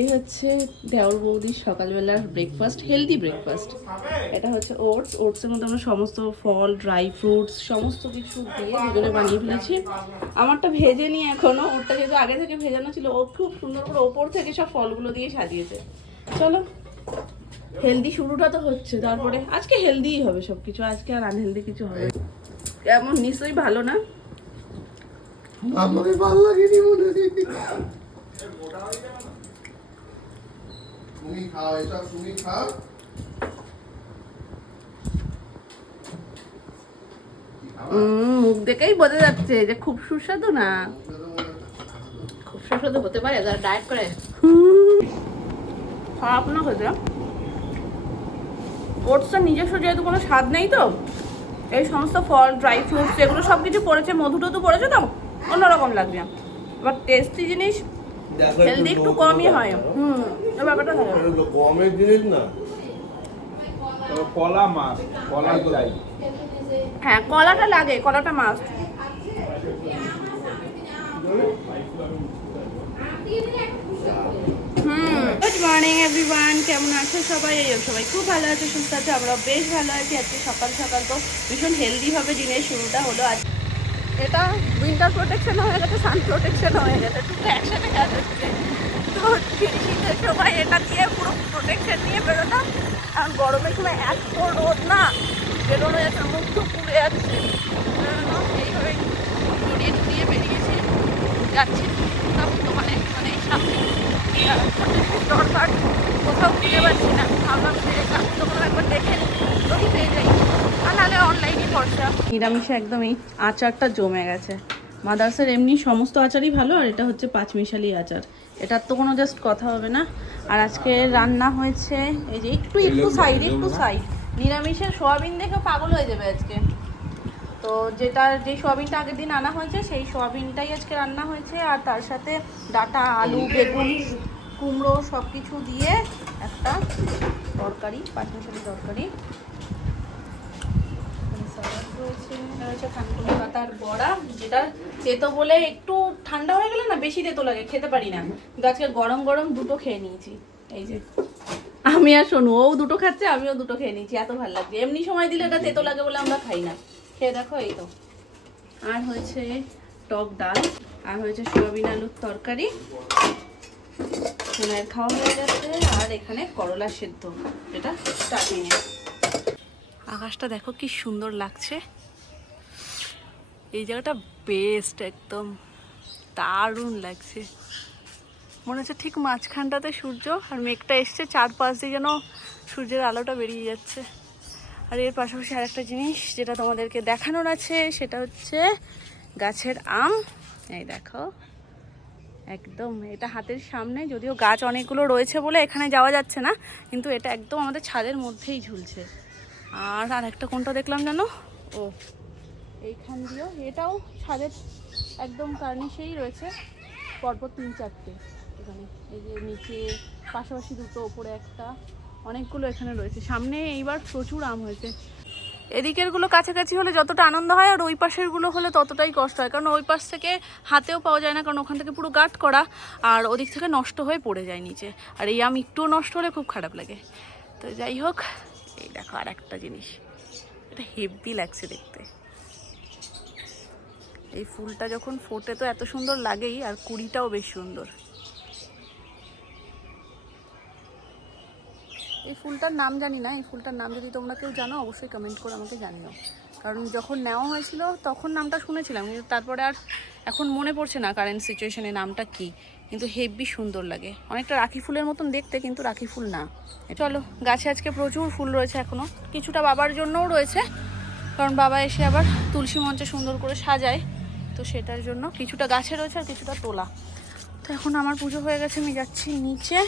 এই হচ্ছে দেওর বৌদির সকালবেলার ব্রেকফাস্ট, হেলদি ব্রেকফাস্ট। এটা হচ্ছে ওটসের মধ্যে আমরা সমস্ত ফল, ড্রাই ফ্রুটস সমস্ত কিছু দিয়ে দুজনে বানিয়ে ফেলেছি। আমারটা ভেজে নিয়ে এখনো, ওরটা যেহেতু আগে থেকে ভেজানো ছিল, ও খুব সুন্দর করে ওপর থেকে সব ফলগুলো দিয়ে সাজিয়েছে। চলো, হেলদি শুরুটা তো হচ্ছে, তারপরে আজকে হেলদিই হবে সব কিছু, আজকে আর আনহেলদি কিছু হবে। কেমন, নিশ্চয়ই ভালো না? আমাকে ভালো লাগেনি মনে হয়। তুমি খাও, এসব তুমি খাও। মুখ দেখেই বোঝা যাচ্ছে যে খুব সুস্বাদু না। খুব সুস্বাদু হতে পারে যারা ডায়েট করে। খারাপ না খেতে। ওটসের নিজস্ব যেহেতু কোনো স্বাদ নেই, তো এই সমস্ত ফল, ড্রাই ফ্রুটস এগুলো সব কিছু পড়েছে, মধু টধু পড়েছে, তো অন্যরকম লাগছে। এবার টেস্টি জিনিস হেলদি একটু কমই হয়। ব্যাপারটা কমের জিনিস না, কলা মাছ, কলা চাই। হ্যাঁ, কলাটা লাগে, কলাটা মাস্ট। গুড মর্নিং এভরিওয়ান, কেমন আছো সবাই? সবাই খুব ভালো আছে, সুস্থ আছে, আমরা বেশ ভালো আছি। আজকে সকাল সকাল তো ভীষণ হেলদিভাবে দিনের শুরুটা হলো। আজ এটা উইন্টার প্রোটেকশন হয়ে গেছে, সান প্রোটেকশন হয়ে গেছে, দুটো একসাথে কাজ হচ্ছে। তো শীতের সময় এটা দিয়ে পুরো প্রোটেকশন নিয়ে বেরোলাম, কারণ গরমের সময় এত রোদ না, বেরোনো যাচ্ছে, মুখ তো পুড়ে যাচ্ছে। এইভাবে জড়িয়ে টুড়িয়ে বেরিয়েছি, যাচ্ছি বর্তমানে, মানে সামনে দরকার কোথাও খুঁজে পাচ্ছি না। ভাবলাম যে তখন একবার দেখে যদি পেয়ে যাই, আর নাহলে অনলাইনে ভরসা। নিরামিষে একদম এই আচারটা জমে গেছে। মাদার্সের এমনি সমস্ত আচারই ভালো, আর এটা হচ্ছে পাঁচমিশালি আচার, এটার তো কোনো জাস্ট কথা হবে না। আর আজকে রান্না হয়েছে এই যে একটু সাইড নিরামিষের সোয়াবিন দেখে পাগল হয়ে যাবে আজকে। তো যে সোয়াবিনটা আগের দিন আনা হয়েছে সেই সোয়াবিনটাই আজকে রান্না হয়েছে, আর তার সাথে ডাঁটা, আলু, বেগুন, কুমড়ো সব কিছু দিয়ে একটা তরকারি, পাঁচমিশালি তরকারি রয়েছে। থানকুনি পাতার বড়া, যেটা তেতো বলে একটু ঠান্ডা হয়ে গেলে না বেশি তেতো লাগে, খেতে পারি না, কিন্তু আজকে গরম গরম দুটো খেয়ে নিয়েছি। এই যে আমি আর শোনো, ও দুটো খাচ্ছে, আমিও দুটো খেয়ে নিয়েছি, এত ভালো লাগছে। এমনি সময় দিলে এটা তেতো লাগে বলে আমরা খাই না, খেয়ে দেখো। এই তো, আর হয়েছে টক ডাল, আর হয়েছে সোয়াবিন আলুর তরকারি, সোনার খাওয়া হয়ে গেছে। আর এখানে করলা সেদ্ধ, যেটা স্টার্টিংয়ে। আকাশটা দেখো কি সুন্দর লাগছে, এই জায়গাটা বেস্ট, একদম দারুণ লাগছে। মনে হচ্ছে ঠিক মাঝখানটাতে সূর্য, আর মেঘটা এসছে, চারপাশ দিয়ে যেন সূর্যের আলোটা বেরিয়ে যাচ্ছে। আর এর পাশাপাশি আর একটা জিনিস যেটা তোমাদেরকে দেখানোর আছে, সেটা হচ্ছে গাছের আম। এই দেখো, একদম এটা হাতের সামনে, যদিও গাছ অনেকগুলো রয়েছে বলে এখানে যাওয়া যাচ্ছে না, কিন্তু এটা একদম আমাদের ছাদের মধ্যেই ঝুলছে। আর একটা কোনটা দেখলাম জানো, ও এইখান দিয়েও, এটাও ছাদের একদম কার্নিশেই রয়েছে, পরপর 3-4টে এখানে, এই যে নিচে পাশাপাশি দুটো, ওপরে একটা, অনেকগুলো এখানে রয়েছে। সামনে এইবার প্রচুর আম হয়েছে। এদিকেরগুলো কাছাকাছি হলে যতটা আনন্দ হয়, আর ওই পাশেরগুলো হলে ততটাই কষ্ট হয়, কারণ ওই পাশ থেকে হাতেও পাওয়া যায় না, কারণ ওখান থেকে পুরো গার্ড করা, আর ওদিক থেকে নষ্ট হয়ে পড়ে যায় নিচে, আর এই আম একটুও নষ্ট হলে খুব খারাপ লাগে। তো যাই হোক, এই দেখো আর একটা জিনিস, এটা হেভি লাগছে দেখতে। এই ফুলটা যখন ফোটে তো এত সুন্দর লাগেই, আর কুড়িটাও বেশ সুন্দর। এই ফুলটার নাম জানি না, এই ফুলটার নাম যদি তোমরা কেউ জানো অবশ্যই কমেন্ট করে আমাকে জানিও, কারণ যখন নেওয়া হয়েছিল তখন নামটা শুনেছিলাম, কিন্তু তারপরে আর এখন মনে পড়ছে না কারেন্ট সিচুয়েশনে নামটা কি, কিন্তু হেভি সুন্দর লাগে, অনেকটা রাখি ফুলের মতন দেখতে, কিন্তু রাখি ফুল না। চলো, গাছে আজকে প্রচুর ফুল রয়েছে এখনও, কিছুটা বাবার জন্যও রয়েছে, কারণ বাবা এসে আবার তুলসী মঞ্চে সুন্দর করে সাজায়, তো সেটার জন্য কিছুটা গাছে রয়েছে আর কিছুটা তোলা। তো এখন আমার পুজো হয়ে গেছে, আমি যাচ্ছি নিচে।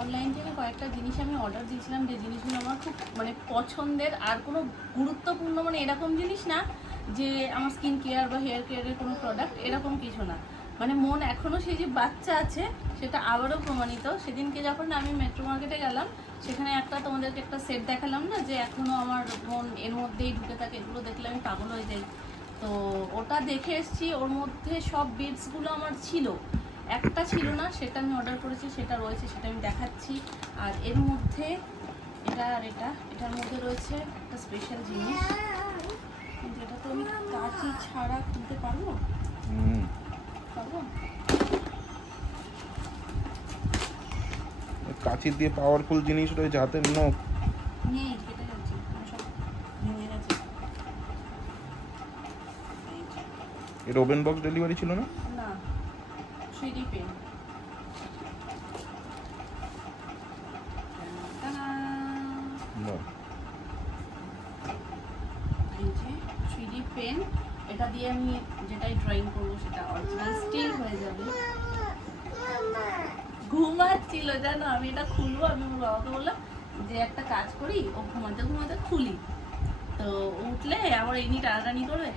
অনলাইন থেকে কয়েকটা জিনিস আমি অর্ডার দিয়েছিলাম, যে জিনিসগুলো আমার খুব মানে পছন্দের, আর কোনো গুরুত্বপূর্ণ মানে এরকম জিনিস না যে আমার স্কিন কেয়ার বা হেয়ার কেয়ারের কোনো প্রোডাক্ট, এরকম কিছু না, মানে মন এখনও সেই যে বাচ্চা আছে সেটা আবারও প্রমাণিত। সেদিনকে যখন আমি মেট্রো মার্কেটে গেলাম, সেখানে একটা তোমাদেরকে একটা সেট দেখালাম না, যে এখনও আমার মন এর মধ্যেই ঢুকে থাকে, এগুলো দেখলে আমি পাগল হয়ে যাই। তো ওটা দেখে এসেছি, ওর মধ্যে সব বিটসগুলো আমার ছিল, একটা ছিল না, সেটা আমি অর্ডার করেছি, সেটা রয়েছে, সেটা আমি দেখাচ্ছি। আর এর মধ্যে এটা আর এটার মধ্যে রয়েছে একটা স্পেশাল জিনিস, কিন্তু এটা তো আমি কাঁচি ছাড়া খুলতে পারবো? পারবো? কাঁচি দিয়ে পাওয়ারফুল জিনিস রয়েছে, হাতের নখ নেই, কেটে যাচ্ছে, সব ভেঙে গেছে। এর ওপেন বক্স ডেলিভারি ছিল না? না, 3D পেন। এই যে 3D পেন, এটা দিয়ে আমি যেটাই ড্রয়িং করবো সেটা অরিজিনাল স্টিল হয়ে যাবে। ঘুমাচ্ছিল জানো, আমি এটা খুলবো, আমি ওর বাবাকে বললাম যে একটা কাজ করি, ও ঘুমাতে ঘুমাতে খুলি, তো উঠলে আবার এই নিয়ে টানাটানি করবে।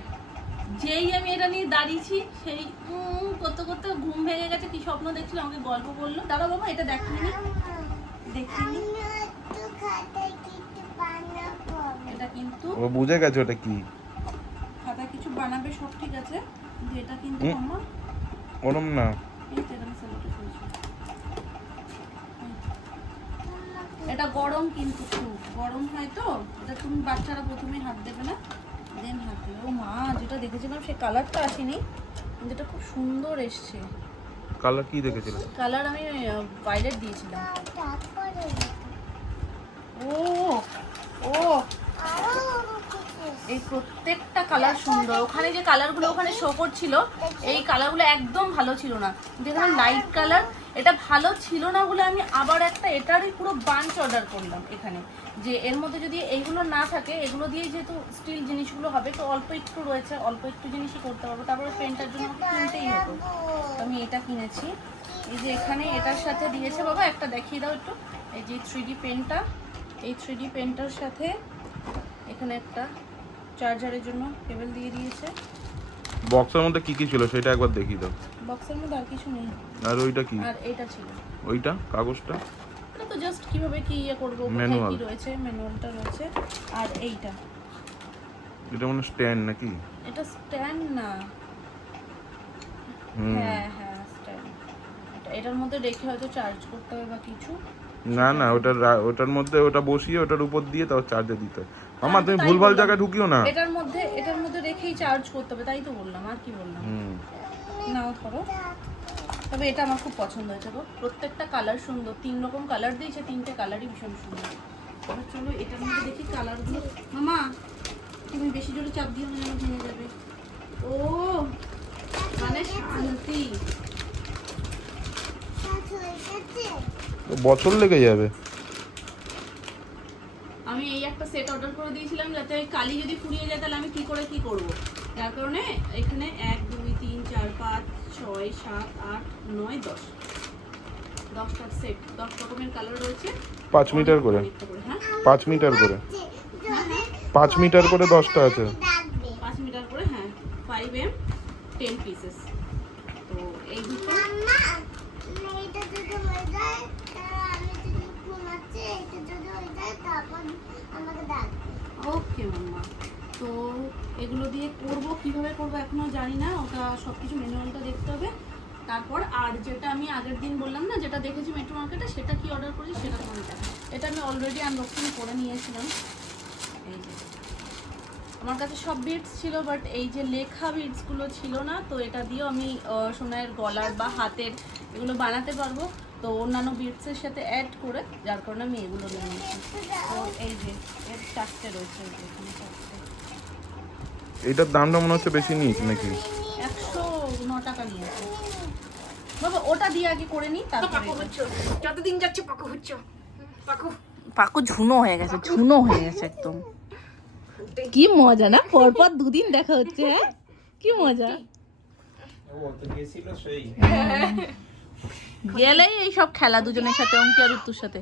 যেই আমি এটা নিয়ে দাঁড়িয়েছি সেই করতে করতে ঘুম ভেঙে গেছে, কি স্বপ্ন দেখছিল, আমাকে গল্প বললো। দাঁড়া বাবা, এটা দেখিনি, দেখিনি, এটা কিন্তু ও বুঝে গেছে ওটা কি। খাতায় কিছু বানাবে, সব ঠিক আছে, কিন্তু এটা কিন্তু আমার ওরম না, এই যে আমি সেলোটেপ করেছি। এটা গরম, কিন্তু খুব গরম হয় তো, এটা তুমি বাচ্চারা প্রথমে হাত দেবে না, দেন হাত দেবে। ও মা, যেটা দেখেছিলাম সেই কালারটা আসেনি, কিন্তু এটা খুব সুন্দর এসছে। কালার কি দেখেছিল? কালার আমি ভায়োলেট দিয়েছিলাম। ও ও এই প্রত্যেকটা কালার সুন্দর। ওখানে যে কালারগুলো ওখানে শো করছিল, এই কালারগুলো একদম ভালো ছিল না, যেখানে লাইট কালার, এটা ভালো ছিল না বলে আমি আবার একটা এটারই পুরো বাঞ্চ অর্ডার করলাম এখানে, যে এর মধ্যে যদি এইগুলো না থাকে, এগুলো দিয়ে যেহেতু স্টিল জিনিসগুলো হবে, তো অল্প একটু রয়েছে, অল্প একটু জিনিসই করতে পারবো, তারপরে পেনটার জন্য কিনতেই হতো, তো আমি এটা কিনেছি। এই যে এখানে এটার সাথে দিয়েছে, বাবা একটা দেখিয়ে দাও একটু, এই যে 3D পেনটা, এই 3D পেনটার সাথে এখানে একটা চার্জারের জন্য কেবল দিয়ে দিয়েছে। বক্সের মধ্যে কি কি ছিল সেটা একবার দেখিয়ে দাও। বক্সের মধ্যে আর কিছু নেই। আর ওইটা কি? আর এটা ছিল, ওইটা কাগজটা এটা তো জাস্ট কিভাবে কি ইয়ে করবো, কোথায় Manual. কি রয়েছে, ম্যানুয়ালটা রয়েছে। আর এইটা, এটা মানে স্ট্যান্ড নাকি? এটা স্ট্যান্ড না, হ্যাঁ হ্যাঁ স্ট্যান্ড। এটার মধ্যে রেখে হয়তো চার্জ করতে হবে বা কিছু। না না, ওটার মধ্যে ওটা বসিয়ে ওটার উপর দিয়ে তারপর চার্জে দিতে হয়। আমার তুমি তাই ভুলভাল বললাম। জায়গায় ঢুকিও না। এটার মধ্যে রেখেই চার্জ করতে হবে, তাই তো বললাম, আর কি বললাম। নাও ধরো। তবে এটা আমার খুব পছন্দ হয়েছে গো, প্রত্যেকটা কালার সুন্দর, 3 রকম কালার দিয়েছে, 3টে কালারই ভীষণ সুন্দর। এবার চলো এটার মধ্যে দেখি কালারগুলো। মামা তুমি বেশি জোরে চাপ দিও না, যেন ভেঙে যাবে। ও মানে শান্তি। বছর লেগে যাবে। আমি এই একটা সেট অর্ডার করে দিয়েছিলাম, যাতে ওই কালি যদি ফুরিয়ে যায় তাহলে আমি কি করে কি করব, যার কারণে এখানে 1 2 3 4 5 6 7 8 9 10 10টা সেট, 10 রকমের কালার রয়েছে। 5 মিটার করে, হ্যাঁ 5 মিটার করে, 5 মিটার করে 10টা আছে। 5 মিটার করে, হ্যাঁ 5M 10 পিসেস। তো এই দুটো ওকে মাম্মা। তো এগুলো দিয়ে করব, কিভাবে করব এখনো জানি না, ওটা সব কিছু ম্যানুয়ালটা দেখতে হবে। তারপর আর যেটা আমি আগের দিন বললাম না, যেটা দেখেছি মেট্রো মার্কেটে, সেটা কি অর্ডার করেছি সেটা তোমাকে দেখাবো। এটা আমি অলরেডি আনবক্সিং করে নিয়েছিলাম। এই যে আমার কাছে সব বিটস ছিল, বাট এই যে লেখা বিটসগুলো ছিল না, তো এটা দিয়েও আমি সোনার গলার বা হাতের এগুলো বানাতে পারবো, তো অন্যান্য বিটসের সাথে অ্যাড করে, যার কারণে আমি এগুলো নিয়েছি। তো এই যে এর 4টে রয়েছে, এখানে 4টে। এটার দামটা মনে হচ্ছে বেশি নিয়েছে নাকি? 109 টাকা নিয়েছে বাবা। ওটা দিয়ে আগে করে নিই, তারপরে যতদিন যাচ্ছে পাকু হচ্ছে, পাকু ঝুনো হয়ে গেছে, ঝুনো হয়ে গেছে একদম। কি মজা না, পরপর দুদিন দেখা হচ্ছে, হ্যাঁ কি মজা। গেলেই এই সব খেলা দুজনের সাথে, অঙ্কি আর ঋতুর সাথে।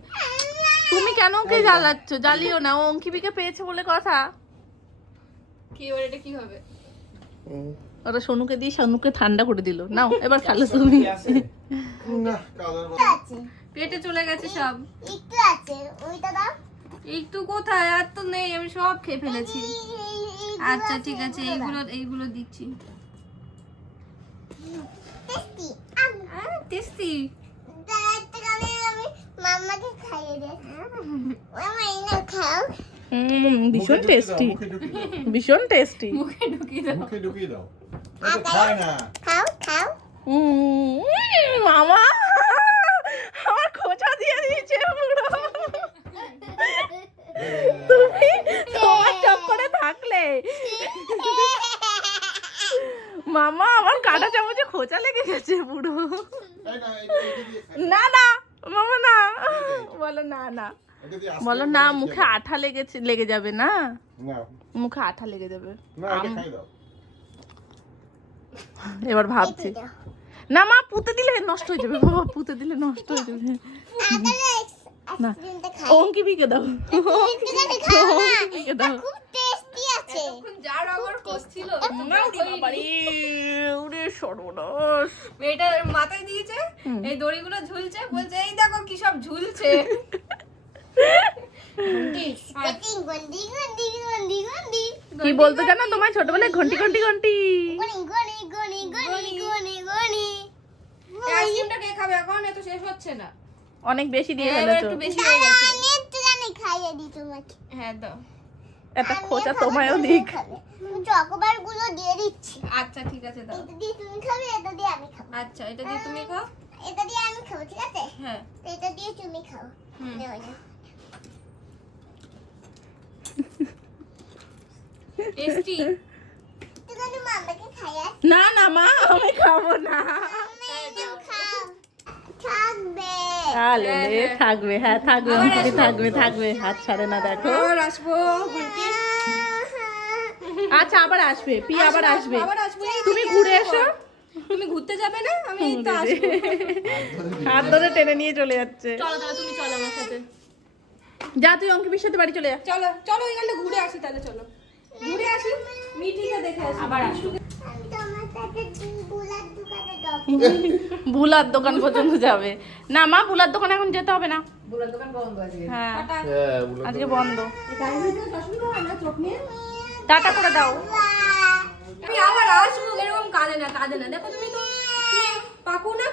তুমি কেন ওকে জ্বালাচ্ছ? জ্বালিও না, ও অঙ্কিবিকে পেয়েছে বলে কথা। কি এবার এটা কি হবে? ওটা সোনুকে দিয়ে সোনুকে ঠান্ডা করে দিল। নাও এবার খেলো তুমি। না কালার পেটে চলে গেছে সব। একটু আছে, ওইটা দাও। একটু কোথায় আর তো নেই, আমি সব খেয়ে ফেলেছি। আচ্ছা ঠিক আছে, এইগুলো দিচ্ছি। টেস্টি। মাম্মাকে খাইয়ে দে। মামা এনে খাও। ভীষণ টেস্টি, ভীষণ টেস্টি। মুখে ঢুকিয়ে দাও। মুখে ঢুকিয়ে দাও। এটা খায় না। খাও খাও। মামা আমার খোঁচা দিয়ে দিয়েছে পুরো। তুমি তোমার চক্করে থাকলে মামা আমার কাঁটা চামচে খোঁচা লেগে গেছে পুরো। এই না, এটা দিয়ে খায়। না না মামা না, বলো না না, এটা দিয়ে আস্তে বলো করে না, খাইয়ে মুখে দাও। আঠা লেগে যাবে না, না, মুখে আঠা লেগে যাবে। না, এটা খাইয়ে দাও। এবার ভাবছি, না মা পুঁতে দিলে নষ্ট হয়ে যাবে, বাবা পুঁতে দিলে নষ্ট হয়ে যাবে। না অঙ্কি বিকে দাও, বিকে দাও। খুব টেস্টি আছে। এখন যা রকমের কষছিল, ওরে সর্বনাশ। মেয়েটার মাথায় দিয়েছে, এই দড়িগুলো ঝুলছে, বলছে এই দেখো কি সব ঝুলছে। গন্ডি গন্ডি গন্ডি গন্ডি গন্ডি কি বলতো জানো তোমায় ছোটবেলায়? ঘন্টি ঘন্টি ঘন্টি। গনি গনি গনি গনি গনি গনি। আইসক্রিমটা কে খাবে এখন? এত শেষ হচ্ছে না। অনেক বেশি দিয়ে এবার ফেলেছো। একটু বেশি হয়ে গেছে। আমি একটুখানি খাইয়ে দিই তোমাকে। হ্যাঁ দাও। একটা খোঁচা তোমায়ও দিক। চকোবার গুলো দিয়ে দিচ্ছি। আচ্ছা ঠিক আছে দাও। এটা দিয়ে তুমি খাবে, এটা দিয়ে আমি খাবো। আচ্ছা এটা দিয়ে তুমি খাও। এটা দিয়ে আমি খাবো, ঠিক আছে? হ্যাঁ। এটা দিয়ে তুমি খাও। হুম। নাও, নাও। টেস্টি। একটুখানি মামাকে খাইয়ে না না মা আমি খাবো না। খাও। থাকবে। আলে থাকবে, হ্যাঁ থাকবে, অঙ্কিতা থাকবে, থাকবে, হাত ছাড়ে না দেখো। আবার আসবো ঘুরতে। আচ্ছা আবার আসবে, পি আবার আসবে। আবার আসবো। তুমি ঘুরে এসো। তুমি ঘুরতে যাবে না? আমি এই তো আসবো। হাত ধরে টেনে নিয়ে চলে যাচ্ছে। চলো তাহলে তুমি চলো আমার সাথে। যা তুই অঙ্কিতার সাথে বাড়ি চলে যা। চলো চলো এখানটা ঘুরে আসি তাহলে, চলো ঘুরে আসি, মিঠিকে দেখে আসি। আবার আসবো। আমি তোমার সাথে বুলার দোকানে যাবো। ভুলার দোকান পর্যন্ত যাবে না মা, ভুলার দোকান এখন যেতে হবে না। বুলার দোকান বন্ধ আছে। হ্যাঁ টাটা। হ্যাঁ, বলে দাও। আজকে বন্ধ। গাড়ি ভিতরে চশমা হয় না চোখ নিয়ে। টাটা করে দাও। আমি আবার আসবো, এরকম কাঁদে না, কাঁদে না। দেখো তুমি তো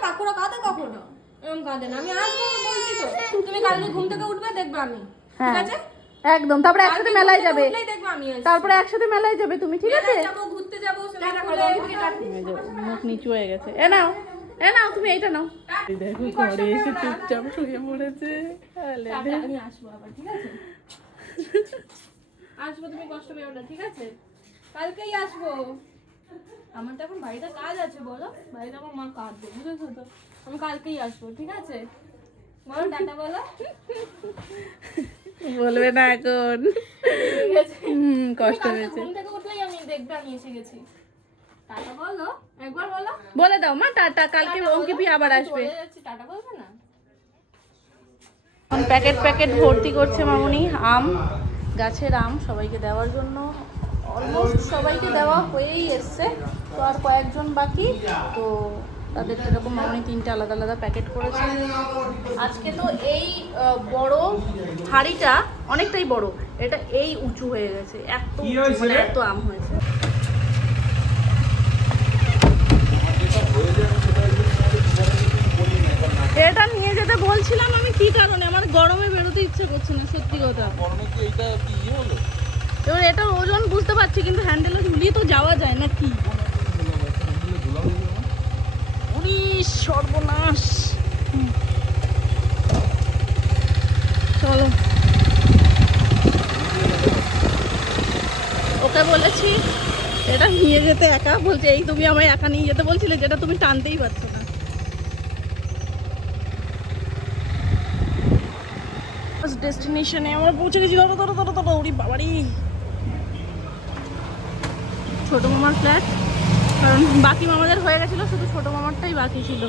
পাকুরা কাঁদে কখনো? এরকম কাঁদে না। আমি আসবো বলছি তো। তুমি কালকে ঘুম থেকে উঠবে, দেখবে আমি। ঠিক হ্যাঁ আছে? একদম, তারপরে একসাথে কালকে মেলায় ঘুম থেকে যাবে, উঠলেই দেখবে আমি আসছি। তারপরে একসাথে মেলায় যাবে তুমি, ঠিক আছে? মেলায় যাবো, ঘুরতে যাবো, টাটা করে এই যে মুখ নিচু হয়ে গেছে। এ নাও তুমি এইটা নাও। এই দেখো ঘরে এসে চুপচাপ শুয়ে পড়েছে। আলে রে। আমি আসবো আবার, ঠিক আছে? আসবো, তুমি কষ্ট পেও না, ঠিক আছে? কালকেই আসবো। আমার তো এখন বাড়িতে কাজ আছে, বলো। বাড়িতে আমার মা কাঁদবে, বুঝেছো তো? আমি কালকেই আসবো, ঠিক আছে? বলো টাটা বলো। বলবে না এখন। ঠিক আছে? কষ্ট কালকে হয়েছে। ঘুম থেকে উঠলেই আমি দেখবে আমি এসে গেছি। টাটা বলো, একবার বলো। বলে দাও মা টাটা, কালকে অঙ্কিপি আবার আসবে। চলে যাচ্ছি, টাটা বলবে না? প্যাকেট প্যাকেট ভর্তি করছে মামুনি আম, গাছের আম সবাইকে দেওয়ার জন্য। অলমোস্ট সবাইকে দেওয়া হয়েই এসছে, তো আর কয়েকজন বাকি। তো তাদের এরকম মামুনি 3টে আলাদা আলাদা প্যাকেট করেছে। আজকে তো এই বড় হাঁড়িটা অনেকটাই বড়, এটা এই উঁচু হয়ে গেছে, এত মানে এত আম হয়েছে। এটা নিয়ে যেতে বলছিলাম আমি, কি কারণে আমার গরমে বেরোতে ইচ্ছে করছে না, সত্যি কথা। এবার এটা ওজন বুঝতে পারছি, কিন্তু হ্যান্ডেলে ঝুলিয়ে তো যাওয়া যায় না, কি সর্বনাশ। চলো ওকে বলেছি এটা নিয়ে যেতে, একা বলছে এই তুমি আমায় একা নিয়ে যেতে বলছিলে, যেটা তুমি টানতেই পারছো না। ডেস্টিনেশনে আমরা পৌঁছে গেছি। ধরো ধরো ধরো ধরো, ওরি বাবারি। ছোট মামার ফ্ল্যাট, কারণ বাকি মামাদের হয়ে গেছিলো, শুধু ছোট মামারটাই বাকি ছিল।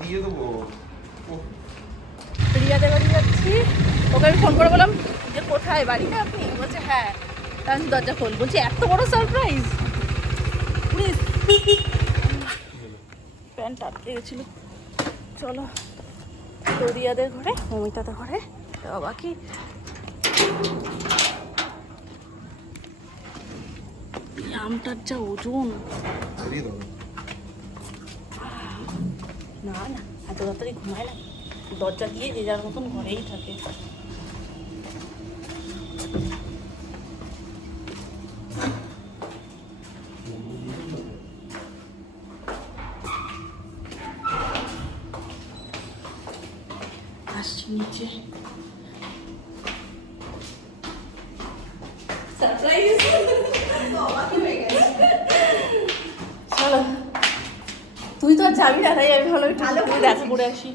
দিয়ে দেবো। রিয়াদের বাড়ি যাচ্ছি, ওকে আমি ফোন করে বললাম যে কোথায় বাড়িটা আপনি, বলছে হ্যাঁ। আমি দরজা খোল, বলছি এত বড় সারপ্রাইজ। প্যান্ট আটকে গেছিল। চলো দরিয়াদের ঘরে, মমিতাদের ঘরে বাবা কি আমটার যা ওজন। না না এত তাড়াতাড়ি ঘুমায় না, দরজা দিয়ে যে যার মতন ঘরেই থাকে। আসছি নিচে। চলো তুই তো আর যাবি না, তাই আমি ভালো একটু দেখা করে আসি।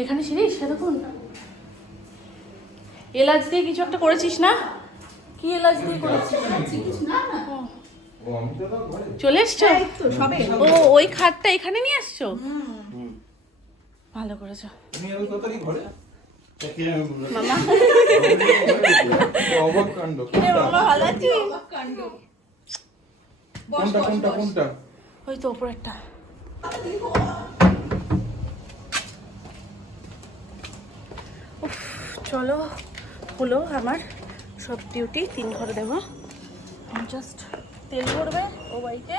এখানে ছিলিস এতক্ষণ? এলাচ দিয়ে কিছু একটা করেছিস না? কি এলাচ দিয়ে করেছিস? চলে এসছো? ও ওই খাটটা এখানে নিয়ে আসছো? ভালো করেছো মামা। অবাক কাণ্ড। মামা ভালো আছিস? কোনটা? ওই তো উপরেরটা। উফ, চলো হলো আমার সব ডিউটি। 3 ঘরে দেবো। জাস্ট তেল ভরবে ও বাইকে।